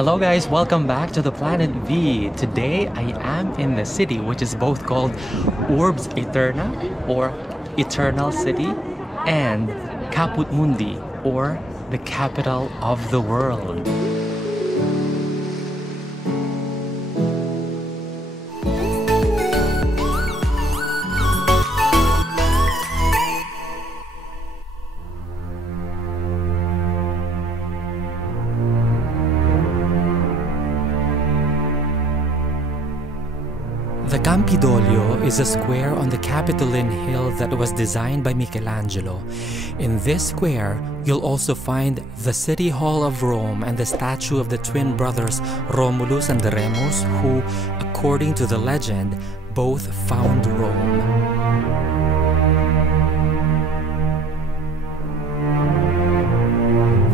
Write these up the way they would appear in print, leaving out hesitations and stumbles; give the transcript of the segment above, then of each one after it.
Hello guys, welcome back to the Planet V. Today I am in the city which is both called Urbs Aeterna or Eternal City and Caput Mundi or the capital of the world. The Campidoglid is a square on the Capitoline hill that was designed by Michelangelo. In this square, you'll also find the City Hall of Rome and the statue of the twin brothers Romulus and Remus, who, according to the legend, both found Rome.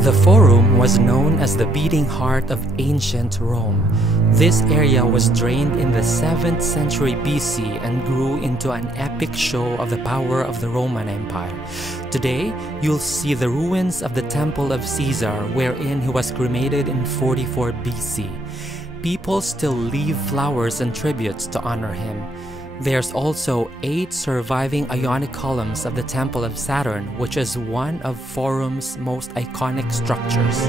The Forum was known as the beating heart of ancient Rome. This area was drained in the 7th century BC and grew into an epic show of the power of the Roman Empire. Today, you'll see the ruins of the Temple of Caesar, wherein he was cremated in 44 BC. People still leave flowers and tributes to honor him. There's also 8 surviving Ionic columns of the Temple of Saturn, which is one of Forum's most iconic structures.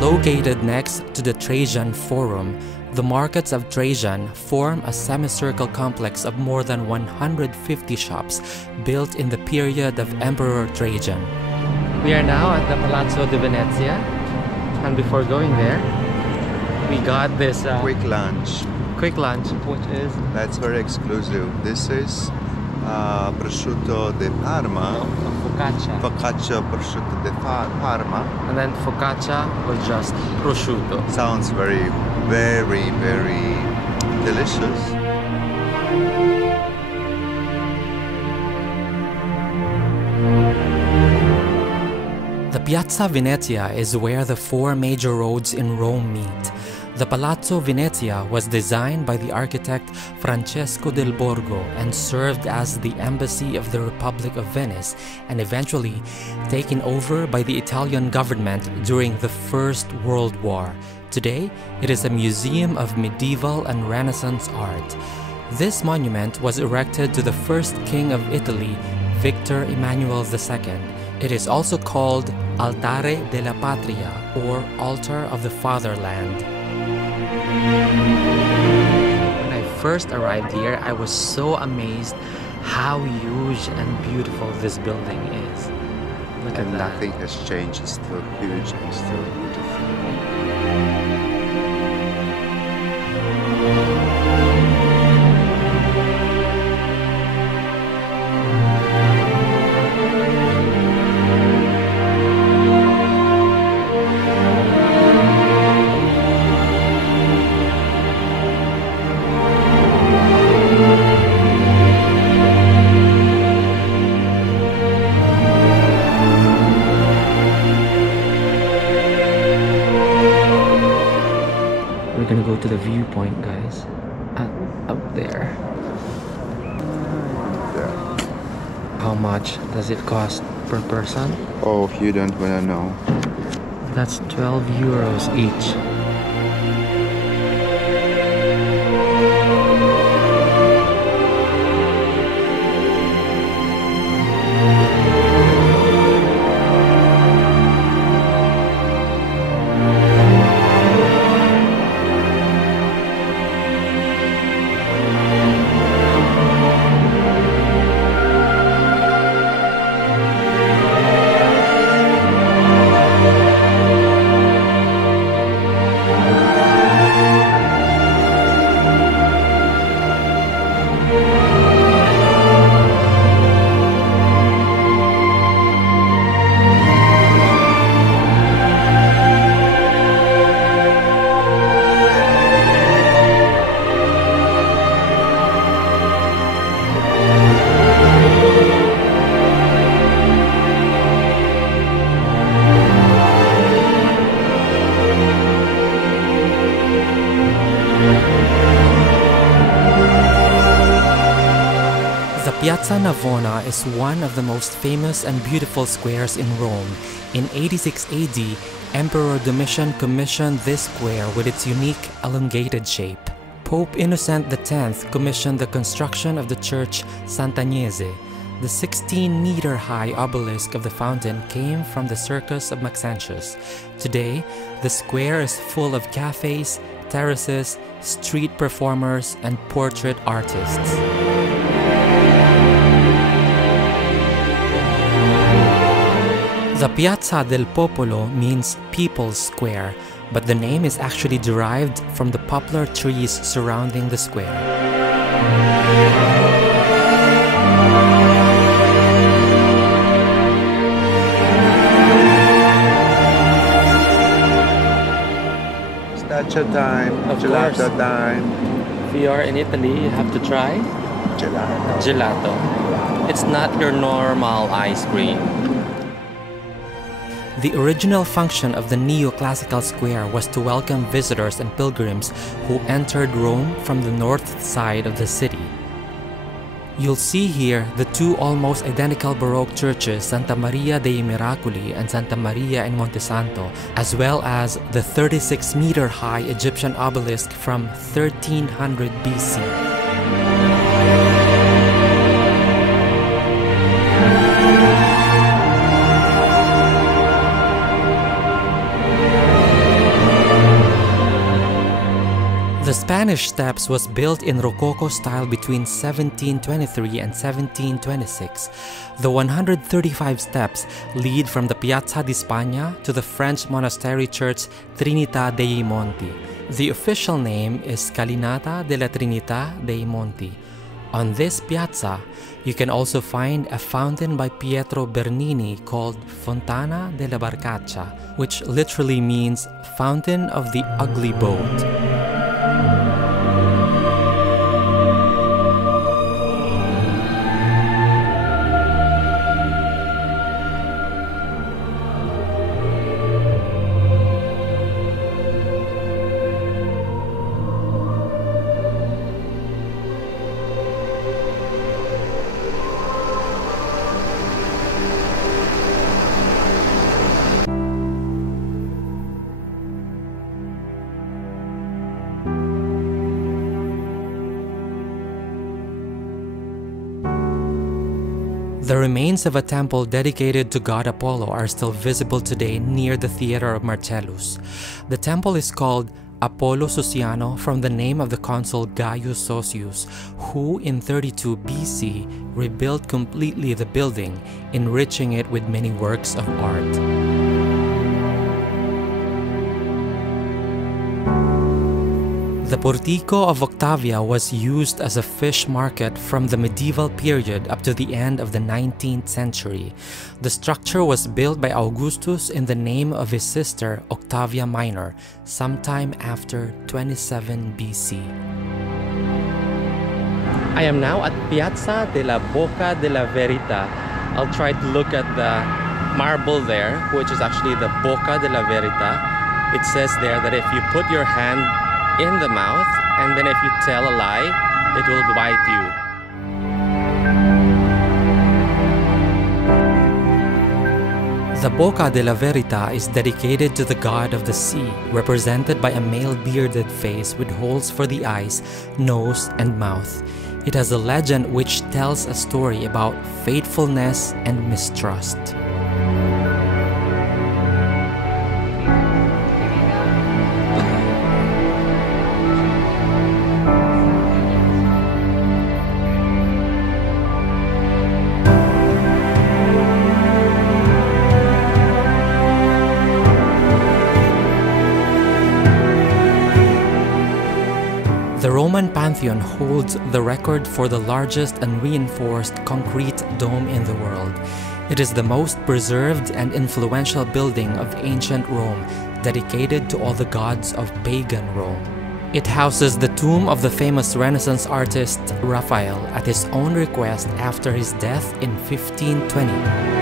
Located next to the Trajan Forum, the markets of Trajan form a semicircle complex of more than 150 shops built in the period of Emperor Trajan. We are now at the Palazzo di Venezia, and before going there, we got this quick lunch. Quick lunch, which is... That's very exclusive. This is prosciutto di Parma. Focaccia. Focaccia prosciutto di Parma. And then focaccia was just prosciutto. Sounds very, very, very delicious. The Piazza Venezia is where the 4 major roads in Rome meet. The Palazzo Venezia was designed by the architect Francesco del Borgo and served as the embassy of the Republic of Venice, and eventually taken over by the Italian government during the First World War. Today, it is a museum of medieval and Renaissance art. This monument was erected to the first king of Italy, Victor Emmanuel II. It is also called Altare della Patria, or Altar of the Fatherland. When I first arrived here, I was so amazed how huge and beautiful this building is. Look at that. Nothing has changed. It's still huge and still beautiful. We're gonna go to the viewpoint, guys. Up there. How much does it cost per person? Oh, you don't wanna know. That's 12 euros each. Piazza Navona is one of the most famous and beautiful squares in Rome. In 86 AD, Emperor Domitian commissioned this square with its unique elongated shape. Pope Innocent X commissioned the construction of the church Sant'angelo. The 16-meter-high obelisk of the fountain came from the circus of Maxentius. Today, the square is full of cafes, terraces, street performers, and portrait artists. The Piazza del Popolo means People's Square, but the name is actually derived from the poplar trees surrounding the square. Gelato time, Of gelato course. time. If you are in Italy, you have to try Gelato. gelato. It's not your normal ice cream. The original function of the neoclassical square was to welcome visitors and pilgrims who entered Rome from the north side of the city. You'll see here the two almost identical Baroque churches, Santa Maria dei Miracoli and Santa Maria in Montesanto, as well as the 36-meter-high Egyptian obelisk from 1300 BC. The Spanish Steps was built in Rococo style between 1723 and 1726. The 135 steps lead from the Piazza di Spagna to the French monastery church Trinità dei Monti. The official name is Scalinata della Trinità dei Monti. On this piazza, you can also find a fountain by Pietro Bernini called Fontana della Barcaccia, which literally means Fountain of the Ugly Boat. The remains of a temple dedicated to god Apollo are still visible today near the theater of Marcellus. The temple is called Apollo Sociano from the name of the consul Gaius Sosius, who in 32 BC rebuilt completely the building, enriching it with many works of art. The Portico of Octavia was used as a fish market from the medieval period up to the end of the 19th century. The structure was built by Augustus in the name of his sister Octavia Minor, sometime after 27 BC. I am now at Piazza della Bocca della Verità. I'll try to look at the marble there, which is actually the Bocca della Verità. It says there that if you put your hand in the mouth, and then if you tell a lie, it will bite you. The Bocca della Verità is dedicated to the god of the sea, represented by a male bearded face with holes for the eyes, nose, and mouth. It has a legend which tells a story about faithfulness and mistrust. The Roman Pantheon holds the record for the largest unreinforced concrete dome in the world. It is the most preserved and influential building of ancient Rome, dedicated to all the gods of pagan Rome. It houses the tomb of the famous Renaissance artist Raphael at his own request after his death in 1520.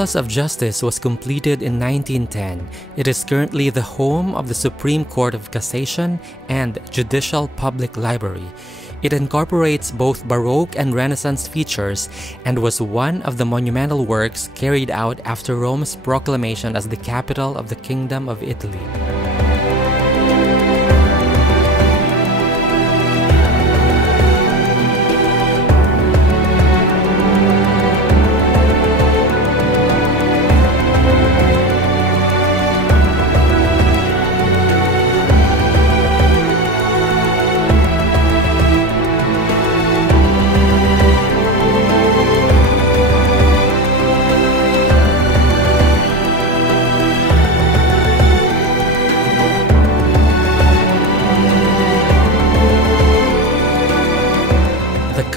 Palace of Justice was completed in 1910. It is currently the home of the Supreme Court of Cassation and Judicial Public Library. It incorporates both Baroque and Renaissance features and was one of the monumental works carried out after Rome's proclamation as the capital of the Kingdom of Italy.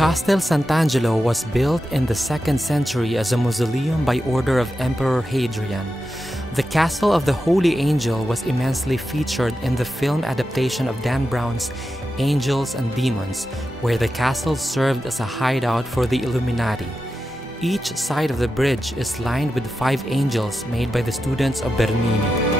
Castel Sant'angelo was built in the 2nd century as a mausoleum by order of Emperor Hadrian. The Castle of the Holy Angel was immensely featured in the film adaptation of Dan Brown's Angels and Demons, where the castle served as a hideout for the Illuminati. Each side of the bridge is lined with 5 angels made by the students of Bernini.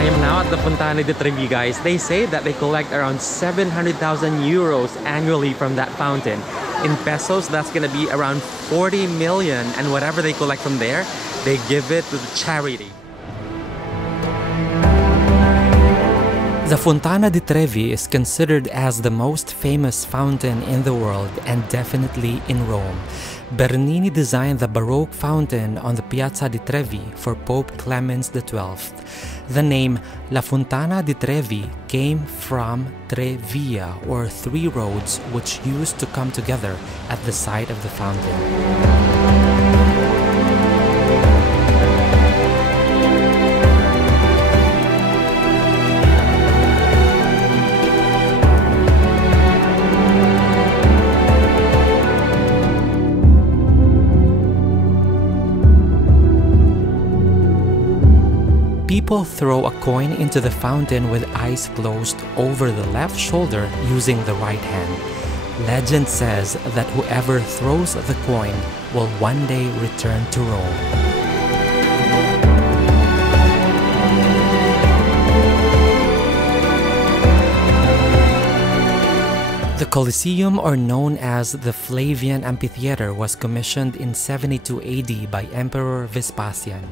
I am now at the Fontana di Trevi, guys. They say that they collect around 700,000 euros annually from that fountain. In pesos, that's gonna be around 40 million, and whatever they collect from there, they give it to the charity. The Fontana di Trevi is considered as the most famous fountain in the world and definitely in Rome. Bernini designed the Baroque fountain on the Piazza di Trevi for Pope Clemens XII. The name La Fontana di Trevi came from tre via, or 3 roads, which used to come together at the site of the fountain. People throw a coin into the fountain with eyes closed over the left shoulder using the right hand. Legend says that whoever throws the coin will one day return to Rome. The Colosseum, or known as the Flavian Amphitheater, was commissioned in 72 AD by Emperor Vespasian.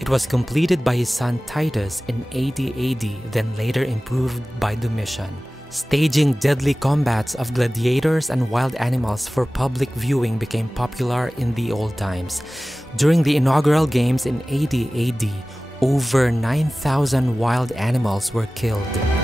It was completed by his son Titus in 80 AD, then later improved by Domitian. Staging deadly combats of gladiators and wild animals for public viewing became popular in the old times. During the inaugural games in 80 AD, over 9,000 wild animals were killed.